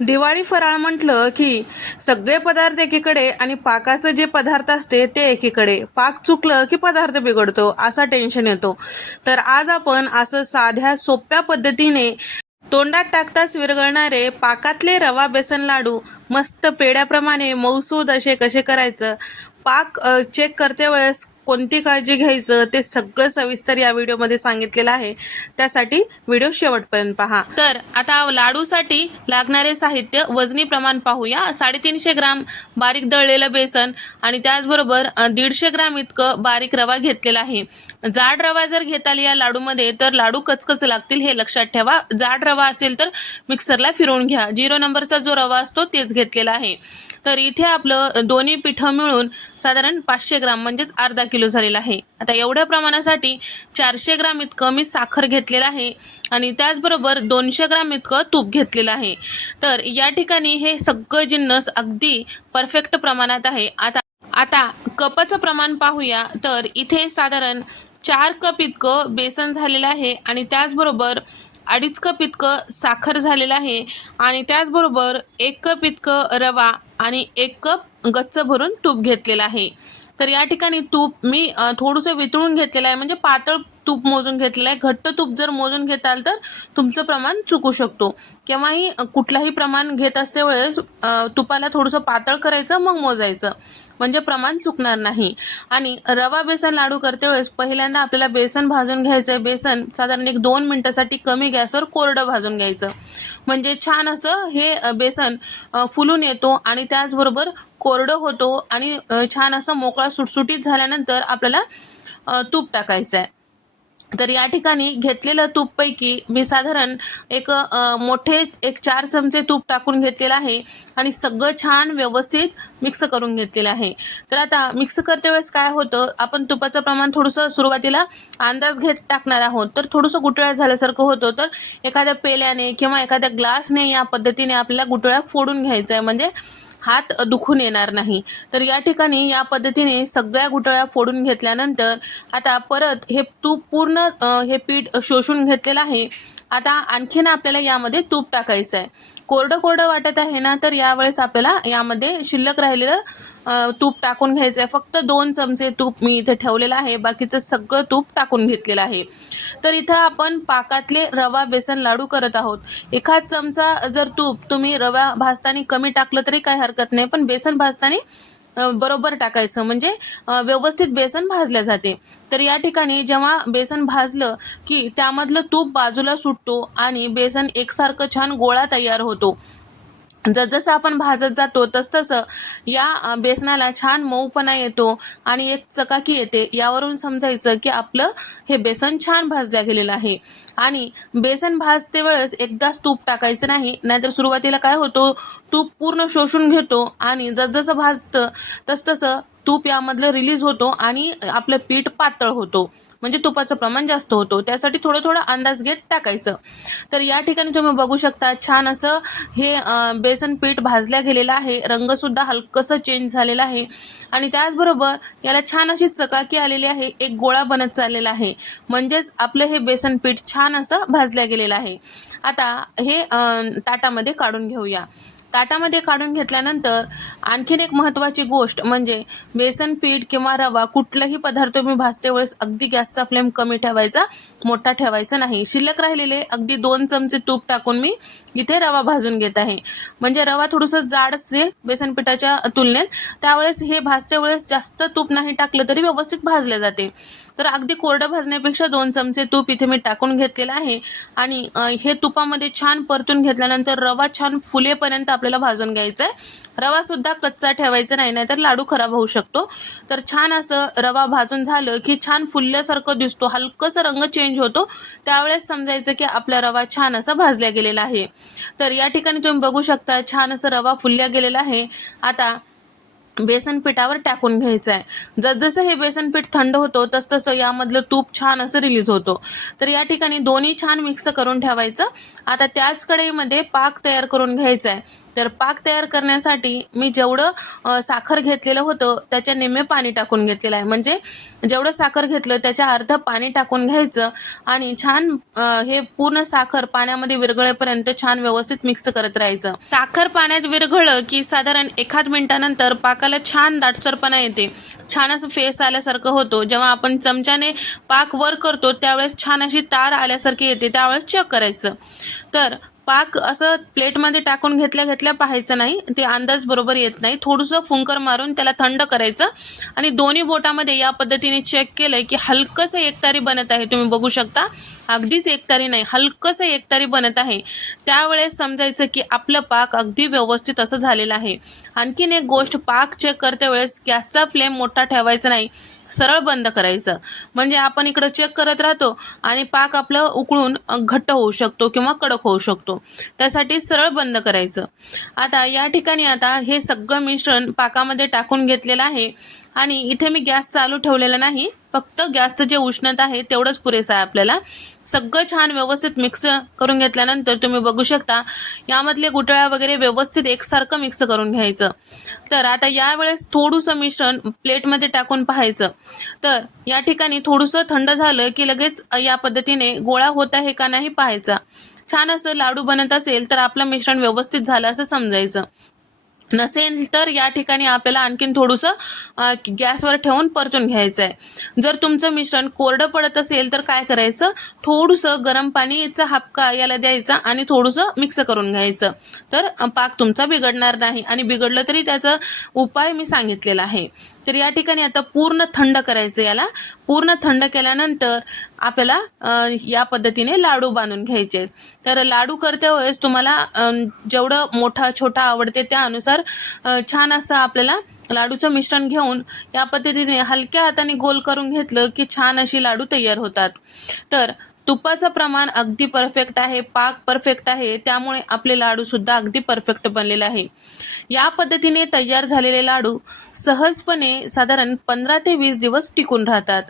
दिवाळी फराळ म्हटलं की सगळे पदार्थ एकीकडे आणि पाकाचं जे पदार्थ असते ते एकीकडे. पाक चुकलं की पदार्थ बिघडतो असा टेन्शन येतो. तर आज आपण असं साध्या सोप्या पद्धतीने तोंडात टाकताच विरघळणारे पाकातले रवा बेसन लाडू मस्त पेड्याप्रमाणे मऊसूद असे कसे करायचं? पाक चेक करते वेळेस कोणती काळजी घ्यायचं ते सगळं सविस्तर या व्हिडिओमध्ये सांगितलेलं आहे. त्यासाठी व्हिडिओ शेवटपर्यंत पहा. तर आता लाडूसाठी लागणारे साहित्य वजनी प्रमाण पाहूया. साडेतीनशे ग्राम बारीक दळलेलं बेसन आणि त्याचबरोबर दीडशे ग्राम इतकं बारीक रवा घेतलेला आहे. जाड रवा जर घेता आली या लाडूमध्ये तर लाडू कचकच लागतील हे लक्षात ठेवा. जाड रवा असेल तर मिक्सरला फिरवून घ्या. झिरो नंबरचा जो रवा असतो तेच घेतलेला आहे. तर इथे आपलं दोन्ही पिठं मिळून साधारण पाचशे ग्राम म्हणजेच अर्धा किलो झालेला आहे. आता एवढ्या प्रमाणासाठी चारशे ग्राम इतकं मी साखर घेतलेलं आहे आणि त्याचबरोबर दोनशे ग्राम इतकं तूप घेतलेलं आहे. तर या ठिकाणी हे सगळं जिन्नस अगदी परफेक्ट प्रमाणात आहे. आता आता कपाचं प्रमाण पाहूया. तर इथे साधारण चार कप इतकं बेसन झालेलं आहे आणि त्याचबरोबर अडीच कप इतकं साखर झालेलं आहे. आणि त्याचबरोबर एक कप इतकं रवा आणि एक कप गच्च भरून तूप घेतलेलं आहे. तर या ठिकाणी तूप मी थोडंसं वितळून घेतलेलं आहे. म्हणजे पातळ तूप मोजून घेतलेलं आहे घट्ट तूप जर मोजून घेताल तर तुमचं प्रमाण चुकू शकतो. केव्हाही कुठलाही प्रमाण घेत असते वेळेस तुपाला थोडंसं पातळ करायचं मग मोजायचं. म्हणजे प्रमाण चुकणार नाही. आणि रवा बेसन लाडू करते वेळेस पहिल्यांदा आपल्याला बेसन भाजून घ्यायचं आहे बेसन साधारण एक दोन मिनटासाठी कमी गॅसवर कोरडं भाजून घ्यायचं. म्हणजे छान असं हे बेसन फुलून येतो आणि त्याचबरोबर कोरडं होतो आणि छान असं मोकळा सुटसुटीत झाल्यानंतर आपल्याला तूप टाकायचं आहे तर या ठिकाणी घेतलेलं तूपपैकी मी साधारण एक मोठे एक चार चमचे तूप टाकून घेतलेलं आहे आणि सगळं छान व्यवस्थित मिक्स करून घेतलेलं आहे. तर आता मिक्स करते वेळेस काय होतं आपण तुपाचं प्रमाण थोडंसं सुरुवातीला अंदाज घेत टाकणार आहोत. तर थोडंसं गुटळ्या झाल्यासारखं होतं तर एखाद्या पेल्याने किंवा एखाद्या ग्लासने या पद्धतीने आपल्याला गुटळ्या फोडून घ्यायचं आहे. म्हणजे हात दुखून येणार नाही. तर या ठिकाणी या पद्धतीने सगळ्या गुटळ्या फोडून घेतल्यानंतर आता परत हे तूप पूर्ण हे पीठ शोषून घेतलेलं आहे. आता आणखीन आपल्याला यामध्ये तूप टाकायचं आहे कोरडं कोरडं वाटत आहे ना तर यावेळेस आपल्याला यामध्ये शिल्लक राहिलेलं तूप टाकून घ्यायचं आहे फक्त दोन चमचे तूप मी इथे ठेवलेलं आहे. बाकीचं सगळं तूप टाकून घेतलेलं आहे. तर इथं आपण पाकातले रवा बेसन लाडू करत आहोत. एखाद चमचा जर तूप तुम्ही रवा भाजताना कमी टाकलं तरी काही हरकत नाही पण बेसन भाजताना बरोबर टाकायचं. म्हणजे व्यवस्थित बेसन भाजले जाते. तर या ठिकाणी जेव्हा बेसन भाजलं की त्यामधलं तूप बाजूला सुटतो आणि बेसन एकसारखं छान गोळा तयार होतो. जसजसं आपण भाजत जातो तसतसं या बेसनाला छान मऊपणा येतो आणि एक चकाकी येते. यावरून समजायचं की आपलं हे बेसन छान भाजल्या गेलेलं आहे. आणि बेसन भाजते वेळेस एकदाच तूप टाकायचं नाही नाहीतर सुरुवातीला काय होतो तूप पूर्ण शोषून घेतो आणि जसजसं भाजतं तसतसं तूप यामधलं रिलीज होतो आणि आपलं पीठ पातळ होतो. म्हणजे तुपाचं प्रमाण जास्त होतो त्यासाठी थोडं थोडं अंदाज घेत टाकायचं. तर या ठिकाणी तुम्ही बघू शकता छान असं हे बेसन पीठ भाजल्या गेलेलं आहे रंगसुद्धा हलकंसं चेंज झालेला आहे. आणि त्याचबरोबर याला छान अशी चकाकी आलेली आहे एक गोळा बनत चाललेला आहे. म्हणजेच आपलं हे बेसन पीठ छान असं भाजल्या गेलेलं आहे. आता हे ताटामध्ये काढून घेऊया. ताटामध्ये काढून घेतल्यानंतर आणखीन एक महत्त्वाची गोष्ट म्हणजे बेसन पीठ किंवा रवा कुठलाही पदार्थ तुम्ही भाजते वेळेस अगदी गॅसचा फ्लेम कमी ठेवायचा मोठा ठेवायचा नाही. शिल्लक राहिलेले अगदी दोन चमचे तूप टाकून मी इथे रवा भाजून घेत आहे. म्हणजे रवा थोडंसं जाड असते बेसन पिठाच्या तुलनेत त्यावेळेस हे भाजते वेळेस जास्त तूप नाही टाकलं तरी व्यवस्थित भाजले जाते. तर अगदी कोरडं भाजण्यापेक्षा दोन चमचे तूप इथे मी टाकून घेतलेलं आहे. आणि हे तुपामध्ये छान परतून घेतल्यानंतर रवा छान फुलेपर्यंत आपल्याला भाजून घ्यायचा आहे रवा सुद्धा कच्चा ठेवायचा नाही नाहीतर लाडू खराब होऊ शकतो. तर छान असं रवा भाजून झालं की छान फुलल्यासारखं दिसतो. हलकंसं रंग चेंज होतो. त्यावेळेस समजायचं की आपला रवा छान असा भाजल्या गेलेला आहे. तर या ठिकाणी तुम्ही बघू शकता छान असं रवा फुलल्या गेलेला आहे. आता बेसन पिठावर टाकून घ्यायचं आहे जसजसं हे बेसन पीठ थंड होतो तसतसं यामधलं तूप छान असं रिलीज होतो. तर या ठिकाणी दोन्ही छान मिक्स करून ठेवायचं. आता त्याच कढईमध्ये पाक तयार करून घ्यायचा आहे तर पाक तयार करण्यासाठी मी जेवढं साखर घेतलेलं होतं त्याच्या निम्मे पाणी टाकून घेतलेलं आहे. म्हणजे जेवढं साखर घेतलं त्याच्या अर्ध पाणी टाकून घ्यायचं आणि छान हे पूर्ण साखर पाण्यामध्ये विरघळेपर्यंत छान व्यवस्थित मिक्स करत राहायचं. साखर पाण्यात विरघळलं की साधारण एखाद मिनिटानंतर पाकाला छान दाटसरपणा येते. छान असं फेस आल्यासारखं होतो. जेव्हा आपण चमच्याने पाक वर करतो त्यावेळेस छान अशी तार आल्यासारखी येते. त्यावेळेस चेक करायचं. तर पाक असं प्लेटमध्ये टाकून घेतल्या घेतल्या पाहायचं नाही. ते अंदाज बरोबर येत नाही. थोडंसं फुंकर मारून त्याला थंड करायचं. आणि दोन्ही बोटामध्ये या पद्धतीने चेक केलं की हलकंसं एकतारी बनत आहे. तुम्ही बघू शकता. अगदीच एकतारी नाही. हलकंसं एकतारी बनत आहे. त्यावेळेस समजायचं की आपलं पाक अगदी व्यवस्थित असं झालेलं आहे. आणखीन एक गोष्ट पाक चेक करते वेळेस गॅसचा फ्लेम मोठा ठेवायचा नाही. सरळ बंद करायचं. म्हणजे आपण इकडं चेक करत राहतो आणि पाक आपलं उकळून घट्ट होऊ शकतो किंवा कडक होऊ शकतो. त्यासाठी सरळ बंद करायचं. आता या ठिकाणी आता हे सगळं मिश्रण पाकामध्ये टाकून घेतलेलं आहे. आणि इथे मी गॅस चालू ठेवलेला नाही फक्त गॅसचं जे उष्णता आहे तेवढंच पुरेसं आहे आपल्याला. सगळं छान व्यवस्थित मिक्स करून घेतल्यानंतर तुम्ही बघू शकता यामधले गुटळ्या वगैरे व्यवस्थित एकसारखं मिक्स करून घ्यायचं. तर आता यावेळेस थोडंसं मिश्रण प्लेटमध्ये टाकून पाहायचं. तर या ठिकाणी थोडंसं थंड झालं की लगेच या पद्धतीने गोळा होत आहे का नाही पाहायचा. छान असं लाडू बनत असेल तर आपलं मिश्रण व्यवस्थित झालं असं समजायचं. नसेल तर या ठिकाणी आपल्याला आणखीन थोडंसं गॅसवर ठेवून परतून घ्यायचं आहे जर तुमचं मिश्रण कोरडं पडत असेल तर काय करायचं? थोडंसं गरम पाणीचा हापका याला द्यायचा आणि थोडंसं मिक्स करून घ्यायचं. तर पाक तुमचा बिघडणार नाही आणि बिघडलं तरी त्याचा उपाय मी सांगितलेला आहे. तर या ठिकाणी आता पूर्ण थंड करायचं याला. पूर्ण थंड केल्यानंतर आपल्याला या पद्धतीने लाडू बांधून घ्यायचे. तर लाडू करते वेळेस तुम्हाला जेवढं मोठा छोटा आवडते त्यानुसार छान असं आपल्याला लाडूचं मिश्रण घेऊन या पद्धतीने हलक्या हाताने गोल करून घेतलं की छान अशी लाडू तयार होतात. तर तुपाचं प्रमाण अगदी परफेक्ट आहे पाक परफेक्ट आहे त्यामुळे आपले लाडू सुद्धा अगदी परफेक्ट बनलेले आहे. या पद्धतीने तयार झालेले लाडू सहजपणे साधारण पंधरा ते वीस दिवस टिकून राहतात.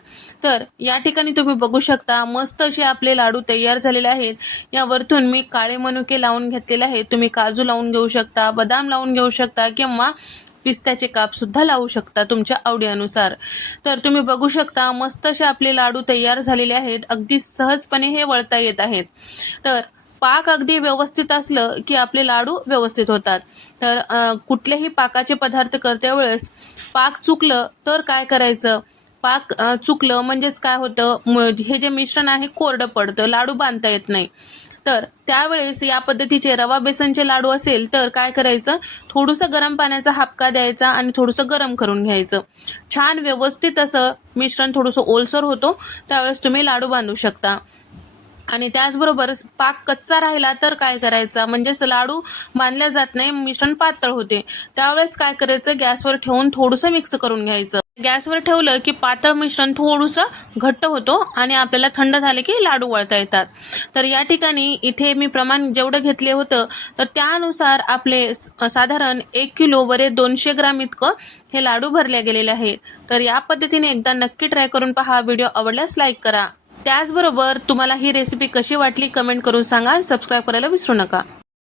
तर या ठिकाणी तुम्ही बघू शकता मस्त असे आपले लाडू तयार झालेले आहेत. या वरतून मी काळे मनुके लावून घेतलेले आहेत. तुम्ही काजू लावून घेऊ शकता बदाम लावून घेऊ शकता किंवा पिस्त्याचे काप सुद्धा लावू शकता तुमच्या आवडीनुसार. तर तुम्ही बघू शकता मस्त असे आपले लाडू तयार झालेले आहेत. अगदी सहजपणे हे वळता येत आहेत. तर पाक अगदी व्यवस्थित असलं की आपले लाडू व्यवस्थित होतात. तर कुठलेही पाकाचे पदार्थ करते वेळेस पाक चुकलं तर काय करायचं? पाक चुकलं म्हणजेच काय होतं? हे जे मिश्रण आहे कोरडं पडतं. लाडू बांधता येत नाही. तर त्यावेळेस या पद्धतीचे रवा बेसनचे लाडू असेल तर काय करायचं? थोडंसं गरम पाण्याचा हापका द्यायचा आणि थोडंसं गरम करून घ्यायचं. छान व्यवस्थित असं मिश्रण थोडंसं ओलसर होतो त्यावेळेस तुम्ही लाडू बांधू शकता. आणि त्याचबरोबर पाक कच्चा राहिला तर काय करायचा? म्हणजेच लाडू बांधल्या जात नाही मिश्रण पातळ होते. त्यावेळेस काय करायचं? गॅसवर ठेवून थोडंसं मिक्स करून घ्यायचं. गॅसवर ठेवलं की पातळ मिश्रण थोडंसं घट्ट होतो आणि आपल्याला थंड झाले की लाडू वळता येतात. तर या ठिकाणी इथे मी प्रमाण जेवढं घेतले होतं तर त्यानुसार आपले साधारण एक किलो वरे दोनशे ग्राम इतकं हे लाडू भरले गेलेले आहेत. तर या पद्धतीने एकदा नक्की ट्राय करून पहा व्हिडिओ आवडल्यास लाईक करा. त्याचबरोबर तुम्हाला ही रेसिपी कशी वाटली कमेंट करून सांगा सबस्क्राईब करायला विसरू नका.